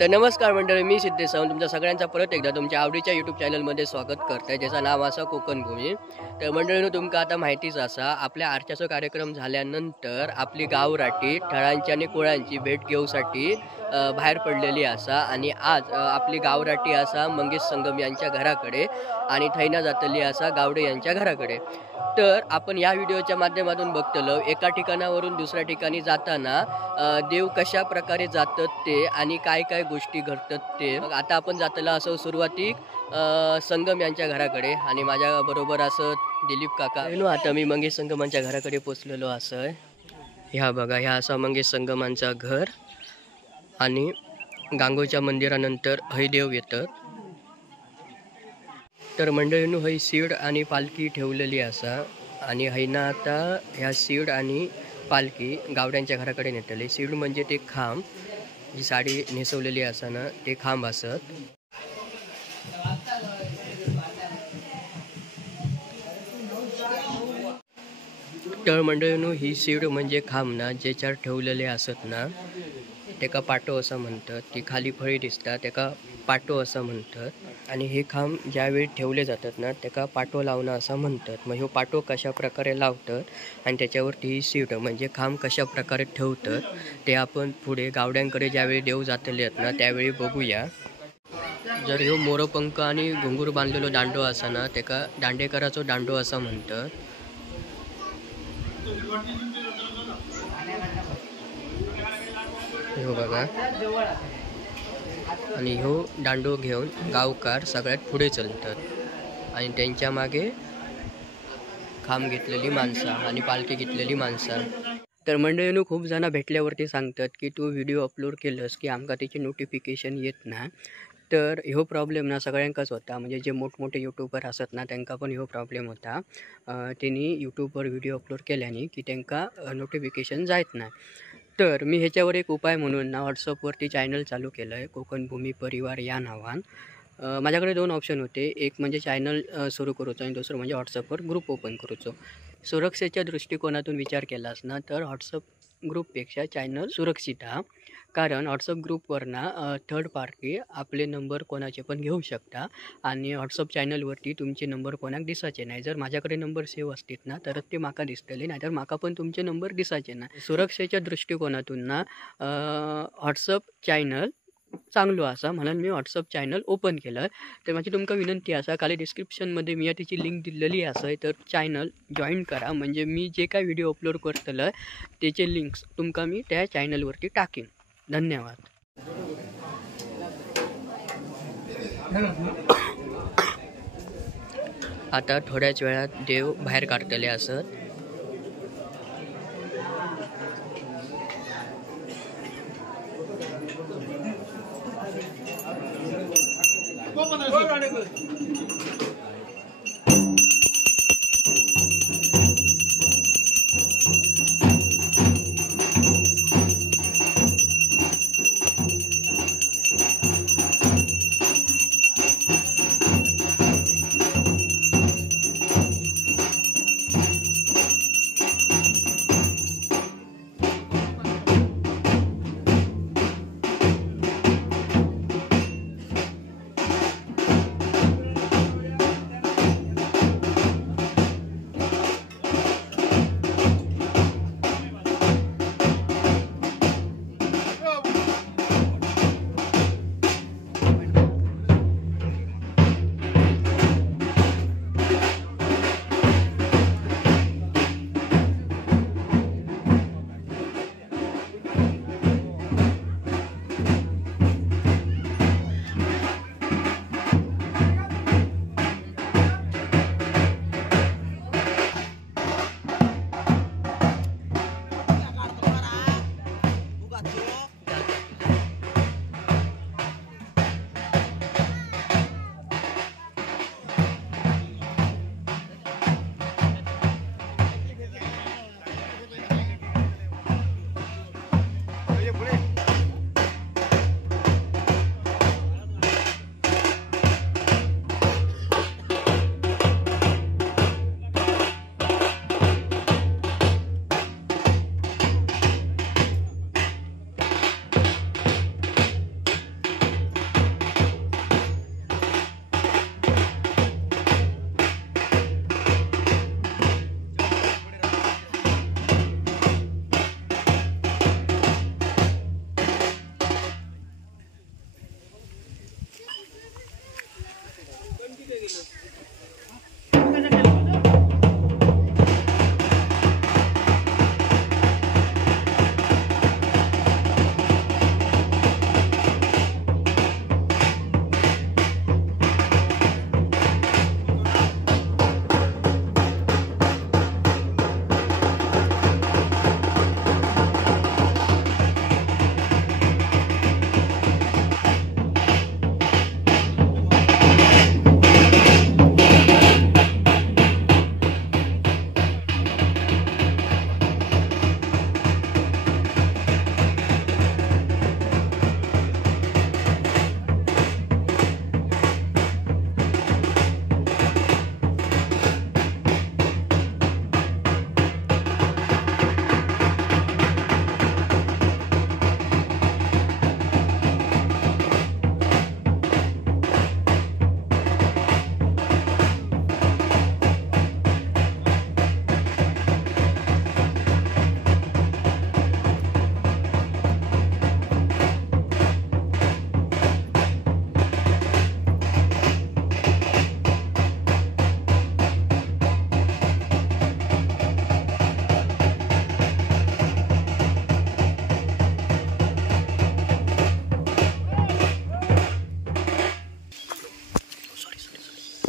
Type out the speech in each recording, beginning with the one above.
तर नमस्कार मंडळी, मी सिद्धेश सावंत तुमच्या सगळ्यांचा परत एकदा तुमच्या आवडीच्या यूट्यूब चॅनलमध्ये स्वागत करताय, ज्याचं नाव असा कोकण भूमी. तर मंडळीनं तुमका आता माहितीच असा, आपल्या आरच्याचा कार्यक्रम झाल्यानंतर आपली गावराटी ठळांची आणि कुळांची भेट घेऊसाठी बाहेर पडलेली असा. आणि आज आपली गावराटी असा मंगेश संगम यांच्या घराकडे आणि थैना जातली असा गावडे यांच्या घराकडे. तर आपण या व्हिडिओच्या माध्यमातून बघतलो एका ठिकाणावरून दुसऱ्या ठिकाणी जाताना देव कशा प्रकारे जातात ते आणि काय काय गोष्टी घडतात ते. मग आता आपण जातला असं सुरुवातीक संगम यांच्या घराकडे आणि माझ्या बरोबर असं दिलीप काका. आता मी मंगेश संगमांच्या घराकडे पोचलेलो असं. ह्या बघा, ह्या असा मंगेश संगमांचा घर आणि गांगोच्या मंदिरानंतर हयदेव येतात. तर मंडळींनो, हय सीड आणि पालखी ठेवलेली असा आणि हैना आता ह्या सीड आणि पालखी गावड्यांच्या घराकडे नेतले. सीड म्हणजे ते खांब, जी साडी नेसवलेली असा ना, ते खांब असत. तर मंडळींनो, ही सीड म्हणजे खांब ना, ज्याच्यावर ठेवलेले असत ना, त्याका पाटो असं म्हणतात. ती खाली फळी दिसतात त्याका पाटो असं म्हणतात. आणि हे खांब ज्यावेळी ठेवले जातात ना, त्याका पाटो लावणं असं म्हणतात. मग ह्यो पाटो कशा प्रकारे लावतात आणि त्याच्यावरती ही सीट म्हणजे खांब कशा प्रकारे ठेवतात ते आपण पुढे गावड्यांकडे ज्यावेळी देव जातले आहेत ना, त्यावेळी बघूया. जर ह्यो मोरपंख आणि घुंगूर बांधलेलो दांडो असा ना, त्याका दांडेकराचो दांडो असं म्हणतात. ह्यो बघा, आणि ह्यो दांडो घेऊन गावकार सगळ्यात पुढे चालतात आणि त्यांच्या मागे खांब घेतलेली माणसं आणि पालखी घेतलेली माणसं. तर मंडळींनो, खूप जण भेटल्यावरती सांगतात की तू व्हिडिओ अपलोड केलंस की आमका त्याची नोटिफिकेशन येत ना. तर ह्यो प्रॉब्लेम ना सगळ्यांकाच होता, म्हणजे जे मोठमोठे यूट्यूबर असतात ना, त्यांना पण ह्यो प्रॉब्लेम होता. त्यांनी यूट्यूबवर व्हिडिओ अपलोड केल्याने की त्यांना नोटिफिकेशन जायत नाही. तर मी ह्याच्यावर एक उपाय म्हणून ना व्हॉट्सअपवरती चॅनल चालू केलं आहे, कोकण भूमी परिवार या नावान. माझ्याकडे दोन ऑप्शन होते, एक म्हणजे चॅनल सुरू करूचो आणि दुसरं म्हणजे व्हॉट्सअपवर ग्रुप ओपन करूचो. सुरक्षेच्या दृष्टिकोनातून विचार केलास ना, तर व्हॉट्सअप ग्रुपपेक्षा चॅनल सुरक्षित हा. कारण व्हॉट्सअप ग्रुपवर ना थर्ड पार्टी आपले नंबर कोणाचे पण घेऊ शकता आणि व्हॉट्सअप चॅनलवरती तुमचे नंबर कोणाक दिसायचे नाही. जर माझ्याकडे नंबर सेव्ह असतील ना, तरच ते माका दिसतले, नाहीतर माका पण तुमचे नंबर दिसायचे नाही. सुरक्षेच्या दृष्टिकोनातून ना व्हॉट्सअप चॅनल चांगलो असा म्हणून मी व्हॉट्सअप चॅनल ओपन केलं. तर माझी तुमका विनंती असा, खाली डिस्क्रिप्शनमध्ये मी त्याची लिंक दिलेली असा, तर चॅनल जॉईन करा. म्हणजे मी जे काय व्हिडिओ अपलोड करतलं त्याचे लिंक्स तुमका मी त्या चॅनलवरती टाकीन. धन्यवाद. आता थोड्याच वेळात देव बाहेर काढतले असत.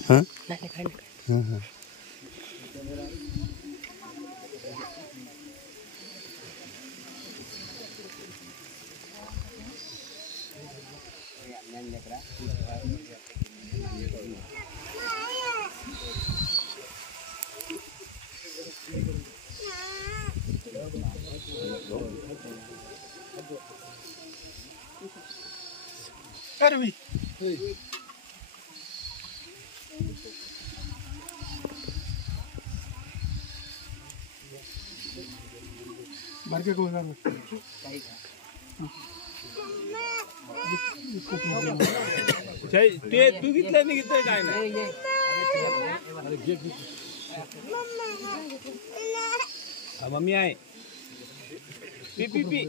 हां नाही काय नाही. हां हां बारके को ते तू घेतलं नाही घेतलं काय नाही मम्मी आहे पी पी पी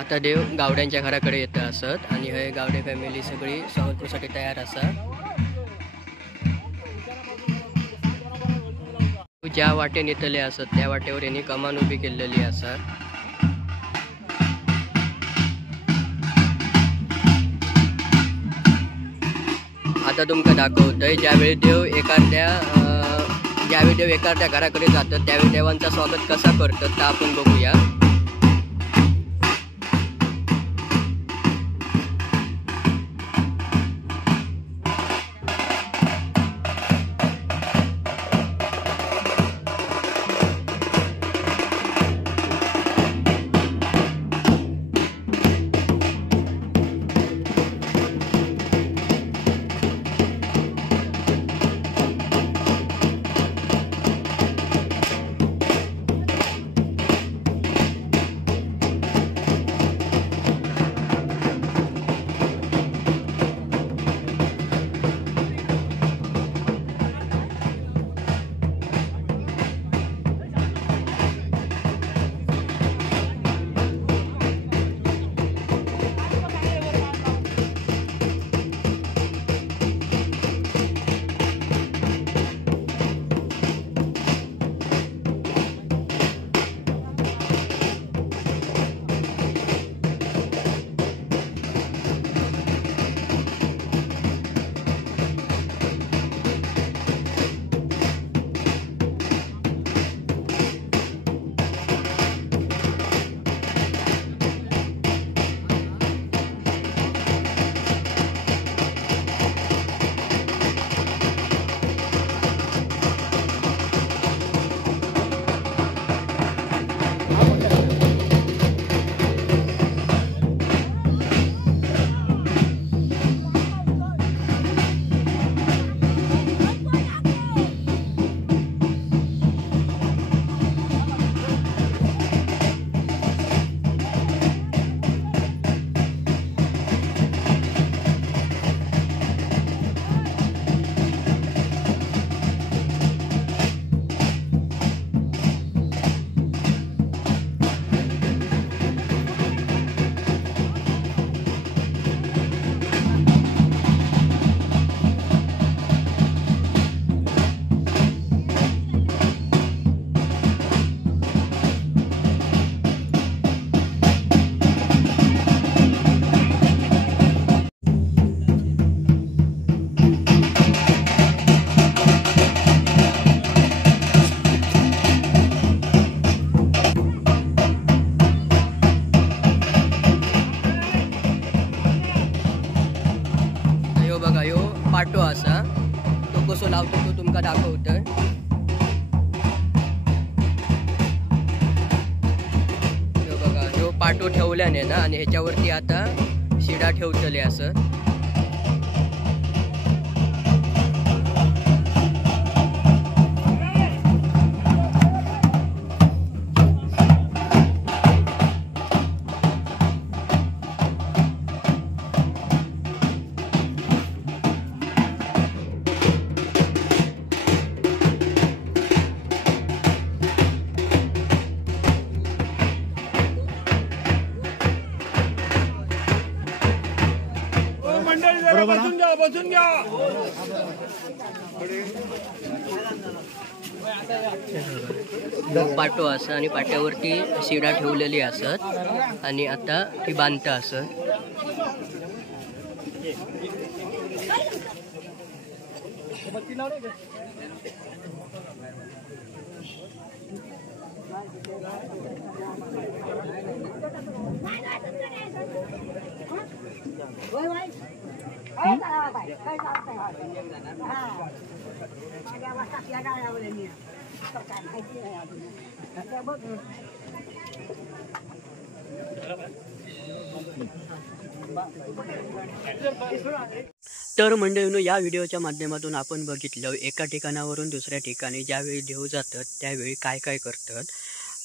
आता देव गावड्यांच्या घराकडे येत असत आणि हे गावडे फॅमिली सगळी संवत्सरासाठी तयार असा. ज्या वाटेन येतले असत त्या वाटेवर यांनी कमान उभी केलेली असा. आता तुमका दाखवतोय ज्यावेळी देव एखाद्या घराकडे जातात त्यावेळी देवांचा स्वागत कसा करतात ते आपण बघूया. पाटो असा तो कसो लावतो तो तुमका दाखवतोय. बघा ह्यो पाटो ठेवल्याने ना आणि ह्याच्यावरती आता शिडा ठेवतले असं. बसून घ्या. पाटो असं आणि पाट्यावरती शिडा ठेवलेली असत आणि आता ती बांधता असत. तर मंडळींनो, या व्हिडिओच्या माध्यमातून आपण बघितलं एका ठिकाणावरून दुसऱ्या ठिकाणी ज्यावेळी देव जातात त्यावेळी काय काय करतात.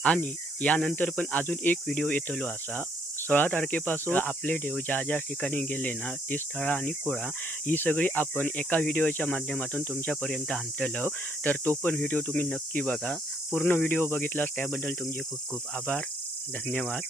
आणि यानंतर पण अजून एक व्हिडिओ येतलो असा 16 तारखेपासून आपले देव ज्या ज्या ठिकाणी गेले ना ती स्थळं आणि कुळा ही सगळी आपण एका व्हिडिओच्या माध्यमातून तुमच्यापर्यंत आणतलो. तर तो पण व्हिडिओ तुम्ही नक्की बघा. पूर्ण व्हिडिओ बघितलास त्याबद्दल तुमचे खूप खूप आभार. धन्यवाद.